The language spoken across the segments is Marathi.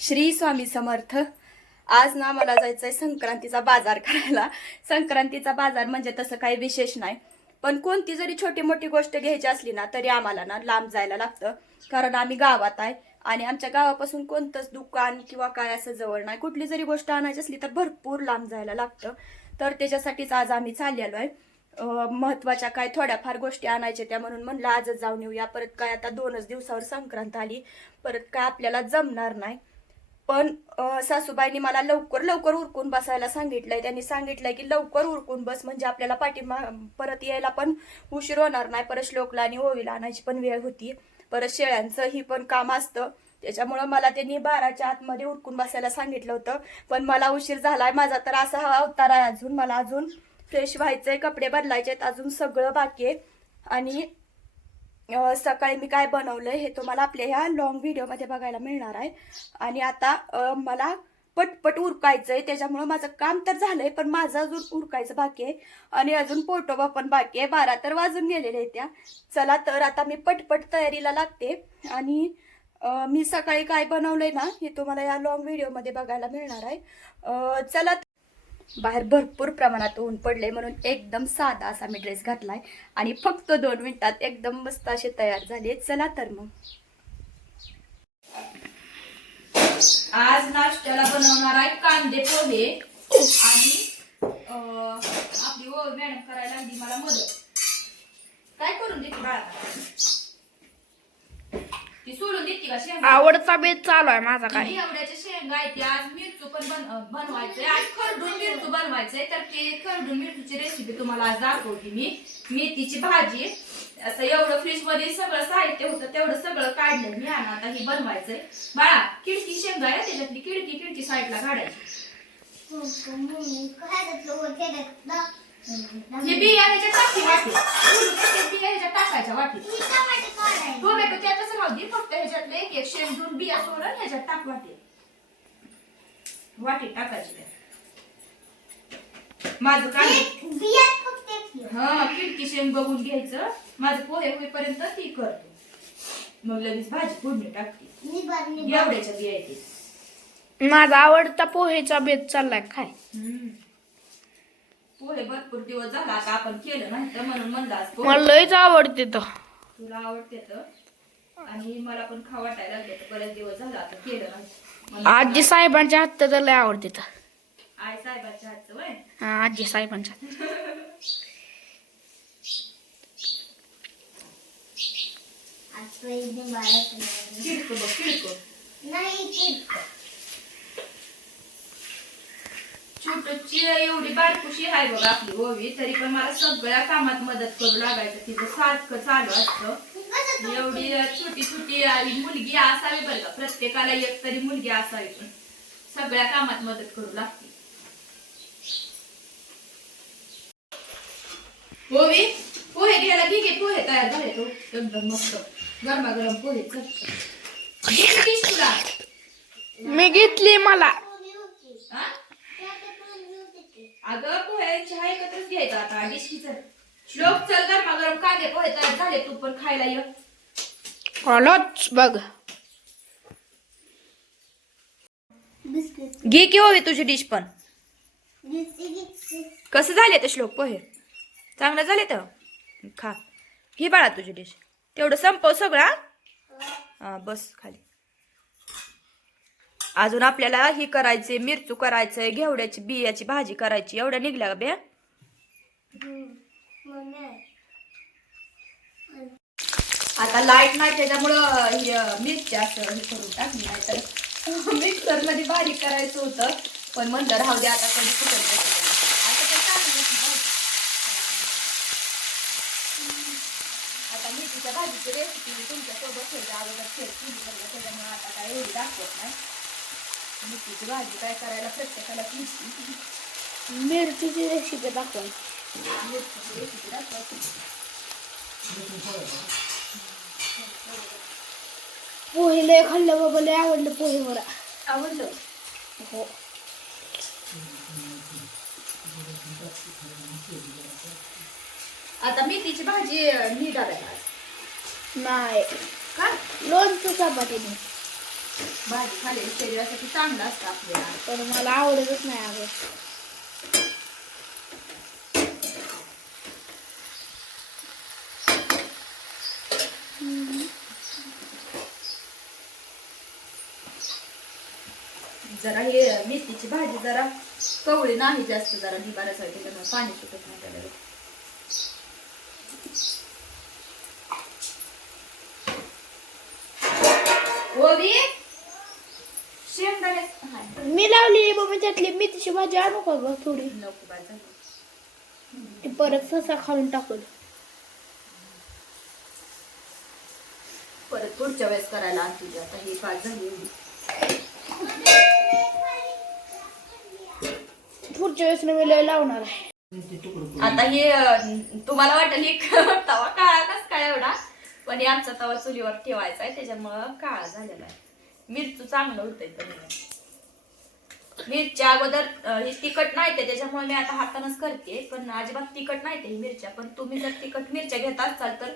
श्री स्वामी समर्थ. आज ना मला जायचंय संक्रांतीचा बाजार करायला. संक्रांतीचा बाजार म्हणजे तसं काही विशेष नाही. पण कोणती जरी छोटी मोठी गोष्ट घ्यायची असली ना तरी आम्हाला ना लांब जायला लागतं. कारण आम्ही गावात आहे आणि आमच्या गावापासून कोणतंच दुकान किंवा काय असं जवळ नाही. कुठली जरी गोष्ट आणायची असली तर भरपूर लांब जायला लागतं. तर त्याच्यासाठीच आज आम्ही चाललेलो आहे. महत्त्वाच्या काय थोड्याफार गोष्टी आणायच्या त्या म्हणून म्हणलं आजच जाऊन येऊया. परत काय आता दोनच दिवसावर संक्रांत आली. परत काय आपल्याला जमणार नाही. पण सासूबाईंनी मला लवकर लवकर उरकून बसायला सांगितलंय. त्यांनी सांगितलंय की लवकर उरकून बस म्हणजे आपल्याला पाठिंबा परत यायला पण उशीर होणार नाही. परत श्लोकला आणि ओवीला आणायची पण वेळ होती. परत शेळ्यांचं ही पण काम असतं. त्याच्यामुळं मला त्यांनी बाराच्या आतमध्ये उरकून बसायला सांगितलं होतं. पण मला उशीर झालाय. माझा तर असा हा अवतार आहे अजून. मला अजून फ्रेश व्हायचंय कपडे बदलायचे आहेत अजून सगळं बाकी आहे. आणि सकाळी मी काय बनवलंय हे तुम्हाला आपल्या ह्या लॉंग व्हिडिओमध्ये बघायला मिळणार आहे. आणि आता मला पटपट उरकायचंय. त्याच्यामुळं माझं काम तर झालंय पण माझं अजून उरकायचं बाकी आहे. आणि अजून पोटोबा पण बाकी आहे. बारा तर वाजून गेलेले आहेत त्या. चला तर आता मी पटपट तयारीला लागते. आणि मी सकाळी काय बनवलंय ना हे तुम्हाला या लॉंग व्हिडिओमध्ये बघायला मिळणार आहे. चला बाहेर भरपूर प्रमाणात ऊन पडले म्हणून एकदम साधा असा मी ड्रेस घातलाय. आणि फक्त दोन मिनिटात एकदम मस्त असे तयार झाले चला तर मग. आज नाश्त्याला बनवणार आहे कांदे पोहे. आणि आपली मॅडम करायला मला मदत. काय करून देते बाळा? ती सोडून देते का शेंगा? आवडता बेत चालू आहे माझा काय. एवढ्याच्या शेंगा आहे ते आज मिरचू पण बन बनवायचंय. आज खरडून मिरचू बनवायचंय. तर ते खरडून मिरचूची रेसिपी तुम्हाला आज दाखवते मी. मेथीची भाजी. असं एवढं फ्रीजमध्ये सगळं साहित्य होतं तेवढं सगळं काढलं मी आणि आता हे बनवायचंय. बाळा खिडकी शेंगा आहे त्याच्यातली खिडकी खिडकी साईडला काढायची. हे बिया ह्याच्या टाकी वाटी उडून ते बिया ह्याच्यात टाकायच्या वाटी टोमॅटो त्यातच राहू दे फक्त ह्याच्यातले एक एक शेंग घेऊन बिया सोडून ह्याच्यात टाक वाटी. वाटी टाकायची त्या. माझं काय? हा खिडकी शेंग बघून घ्यायचं. माझं पोहे होईपर्यंत ती करते. मग लगेच भाजी फोडणी टाकते. एवढ्याच्या बिया येते माझा आवडता पोहेचा बेत चाललाय काय पोहे भरपूर दिवस झाला आता आपण केलं नाही तर म्हणून म्हणलं मला लयच आवडते तो. तुला आवडते तर? आणि मला पण खा वाटायला लागले तर बरेच दिवस झाला आता केलं नाही. म्हणून आजी साहेबांच्या हात तर लय आवडते तर. आई साहेबाच्या हातचं वय? हा, आजी साहेबांच्या. हात. किडको बघ किडको छोटूची एवढी बारकुशी आहे बघ आपली ओवी तरी पण मला सगळ्या कामात मदत करू लागायचं. तिचं सारखं चालू असतं. एवढी छोटी छोटी आई मुलगी असावी बरं का? प्रत्येकाला एक तरी मुलगी असावी पण सगळ्या कामात मदत करू लागते. ओवी पोहे घ्यायला घे घे पोहे तयार झाले तो. एकदम मस्त. गरमागरम पोहे. घे की तुला? मी घेतली मला. हा? अगं पोहे चहा एकत्रच घ्यायचा आता. डिस्की चल. श्लोक चल गरमा गरम कांदे पोहे तयार झाले तू पण खायला ये. आलोच बघ घे की होवे तुझी डिश पण. कसं झाले ते श्लोक पोहे? चांगलं झाले तर? खा. घे बाळा तुझी डिश तेवढं संपव सगळा हा? बस खाली. अजून आपल्याला ही करायचे मिरचू करायचंय घेवड्याची बियाची भाजी करायची. एवढ्या निघल्या का बे? आता लाइट नाही त्याच्यामुळं हे मिरची असं हे करून टाकली नाही तर मिक्सर मध्ये बारीक करायचं होतं. पण म्हणलं राहू दे आता कधी कुठं आता मिरचीच्या भाजीची रेसिपी मी तुमच्यासोबत ठेवते अगोदर शेअर केली त्याच्यामुळे आता काय एवढी दाखवत नाही. मिरचीची भाजी काय करायला प्रत्येकाला मिरची मिरचीची रेसिपी दाखव. मिरचीची रेसिपी दाखवायची पोहे लय खाल्लं बाबा लय आवडलं पोहे मला. आवडलं? हो. आता मेथीची भाजी मी डाळायला नाही. का लोणचं चपाती भाजी खाली शरीरासाठी चांगलं असतं आपल्याला. पण मला आवडतच नाही अगं जरा हे मेथीची भाजी जरा कवळी नाही जास्त जरा निबारासाठी त्याच्यामुळे पाणी सुटत नाही त्याला हाय. मी लावलेली मग त्यातली मेथीची भाजी आणू का ग थोडी नको. ती परत ससा खाऊन टाकल परत पुढच्या वेळेस करायला आण तुझी आता ही एवढी. पुढच्या वेळेस मी लय लावणार. आहे आता हे तुम्हाला वाटेल हे तवा काळा कस काय एवढा? पण हे आमचा तवा चुलीवर ठेवायचा आहे त्याच्यामुळं काळा झालेला आहे. मिरचू चांगलं होतंय पण मिरच्या अगोदर हे तिखट नाही ते त्याच्यामुळे मी आता हातानच करते. पण अजिबात तिखट नाही ते मिरच्या. पण तुम्ही जर तिखट मिरच्या घेत असाल तर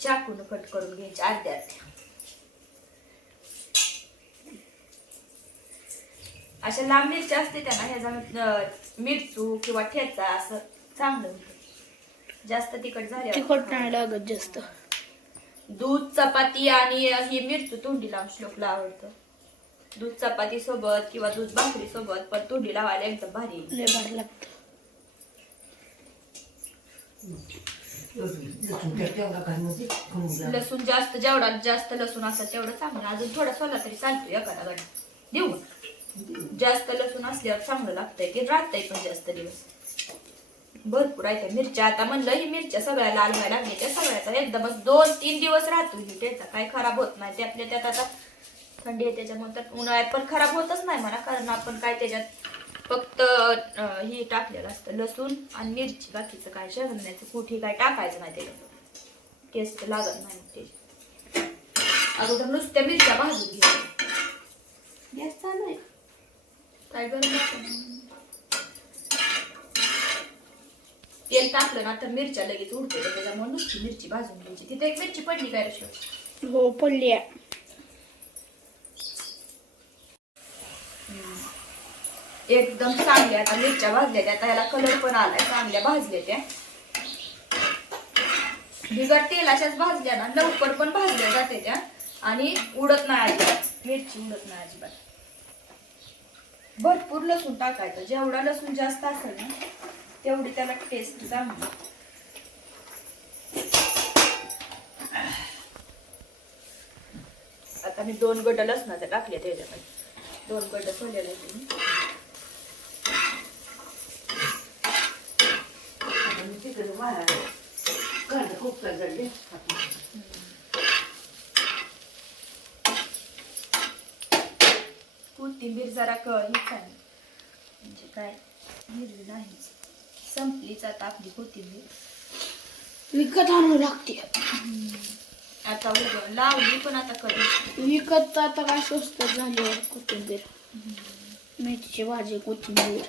चाकून कट करून घ्यायच्या अर्ध्या अर्ध्या अशा लांब मिरच्या असते त्या ना ह्याचा मिरचू किंवा ठेचा असं चांगलं होतं जास्त तिखट झाले तिखट नाही लागत जास्त. दूध चपाती आणि ही मिरची तोंडी लावून श्लोकला आवडतं. दूध चपाती सोबत किंवा दूध भाकरी सोबत पण तोंडी लावायला एकदम भारी लय भारी लागत. लसूण जास्त जेवढा जास्त लसूण असतं तेवढं चांगलं. अजून थोडा सोला तरी चालतो एखादा गड देऊ. जास्त लसूण असल्यावर चांगलं लागतंय की राहतंय पण जास्त दिवस. भरपूर आहे त्या मिरच्या. आता म्हणलं ही मिरच्या सगळ्या लाल व्हायला लागल्या. त्या सगळ्याचा एकदमच दोन तीन दिवस राहतो ही. त्याचा काही खराब होत नाही. ते आपल्या त्यात आता थंडी आहे त्याच्यामुळे तर उन्हाळ्यात पण खराब होतच नाही म्हणा. कारण आपण काय त्याच्यात फक्त ही हे टाकलेलं असतं लसूण आणि मिरची. बाकीचं काय शेवण्याचं कुठे काय टाकायचं नाही त्याच्यात. टेस्ट लागत नाही ते. अगोदर नुसत्या मिरच्या भाजून घ्यायच्या. गॅस चालू आहे. काय. तेल टाकलं ना तर मिरच्या लगेच उडते त्याच्यामुळे नुसती मिरची भाजून घ्यायची. तिथे एक मिरची पडली काय रशी हो पडली आहे. एकदम चांगल्या आता मिरच्या भाजल्या त्या आता याला कलर पण आलाय चांगल्या भाजल्या त्या बिगर तेलाच्याच भाजल्या ना लवकर पण भाजल्या जाते त्या आणि उडत नाही अजिबात. मिरची उडत नाही अजिबात. भरपूर लसूण टाकायचं. जेवढा लसूण जास्त असेल ना तेवढी त्याला टेस्ट चांगली. आता मी दोन गड्ड लसणाचं टाकले त्याच्यामध्ये. दोन गड्ड सोल्याला मी. कोथिंबीर जरा क हीच आहे. म्हणजे काय? हिरवी नाहीच. संपलीच आता आपली कोथिंबीर. विकत आणू लागते. आता उगवून लावली पण आता कधी? विकत आता काय स्वस्त झाली कोथिंबीर. मेथीची भाजी कोथिंबीर.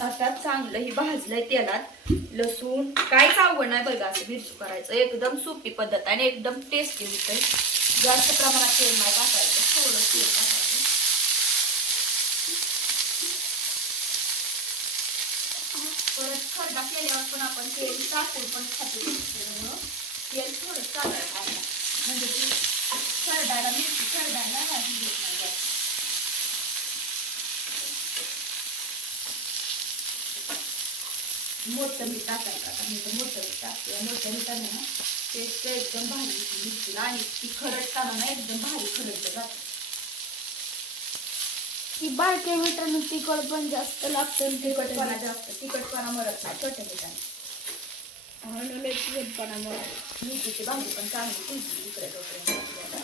आता चांगलं ही भाजलंय तेलात. लसूण. काहीच अवघड नाही बघा असं मिरची करायचं. एकदम सोपी पद्धत आणि एकदम टेस्टी होतंय. जास्त प्रमाणात तेल नाही टाकायचं. थोडं परत केल्यावर पण आपण तेल टाकून पण खातो त्यामुळं तेल थोडं चालत म्हणजे ती खरडायला मिरची खरडायला भाजी नाही जास्त. मोठं मीठ टाकायचं. आता मी तर मोठं मीठ टाकते मोठं ना एकदम भारी मिरचीला आणि ती खरडताना ना एकदम भारी खरडलं जातं. ती बारक्या मिठानं तिखट पण जास्त लागतं तिखटपणा जास्त. तिखटपणा मरत नाही छोट्या मिठाने म्हणून तिखटपणा मला मेथीची भाजी पण चांगली शिजली इकडे आपल्याला.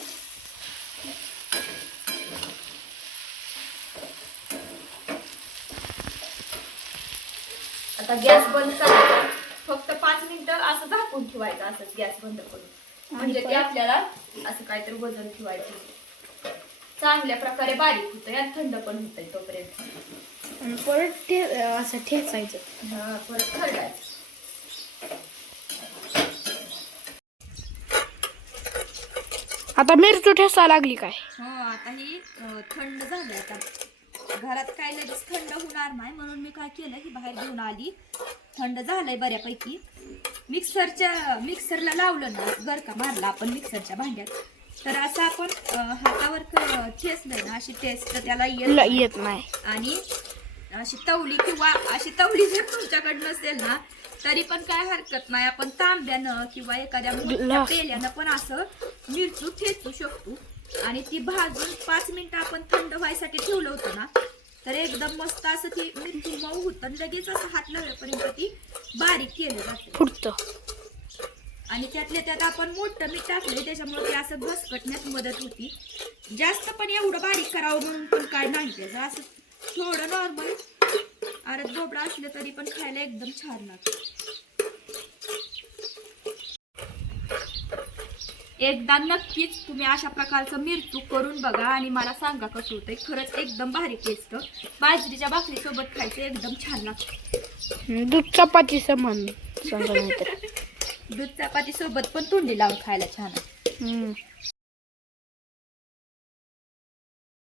आता गॅस बंद करायचा. फक्त पाच मिनिटं असं झाकून ठेवायचं असं गॅस बंद करून. म्हणजे ते? आपल्याला असं काहीतरी वजन ठेवायचं. चांगल्या प्रकारे बारीक होतं यात थंड पण होतंय तोपर्यंत. आणि परत ठे असं ठेचायचं. हा परत खरडायचं. आता मिरचू ठेसा लागली काय? हो आता ही थंड झालं आता. घरात काय लगेच थंड होणार नाही म्हणून मी काय केलं ही बाहेर घेऊन आली. थंड झालंय बऱ्यापैकी. मिक्सरच्या मिक्सरला लावलं ना बर का मारला आपण मिक्सरच्या भांड्यात. तर असं आपण हातावर ठेचलंय ना अशी टेस्ट त्याला येत नाही. आणि अशी तवली किंवा अशी तवली जर तुमच्याकडे नसेल ना तरी पण काय हरकत नाही. आपण तांब्यानं किंवा एखाद्या पेल्यानं पण असं मिरचू ठेचू शकतो. आणि ती भाजून पाच मिनिटं आपण थंड व्हायसाठी ठेवलं होतं ना तर एकदम मस्त असं ती मिरची मऊ होतं. लगेच असं हात लावल्यापर्यंत ती बारीक केलं जाते. फुटतं. आणि त्यातल्या त्यात आपण मोठं मीठ टाकले त्याच्यामुळे ते असं घसकटण्यात मदत होती. जास्त पण एवढं बारीक करावं म्हणून पण काय नाही त्याचं असं थोडं नॉर्मल अरे बोबडा असलं तरी पण खायला एकदम छान लागतं. एकदा नक्कीच तुम्ही अशा प्रकारचं मिरचूक करून बघा आणि मला सांगा कसं होतंय. खरंच एकदम भारी टेस्ट बाजरीच्या भाकरी सोबत खायचं एकदम छान लागतं. दूध चपाती समान दूध चपाती सोबत पण तोंडी लावून खायला छान हम्म.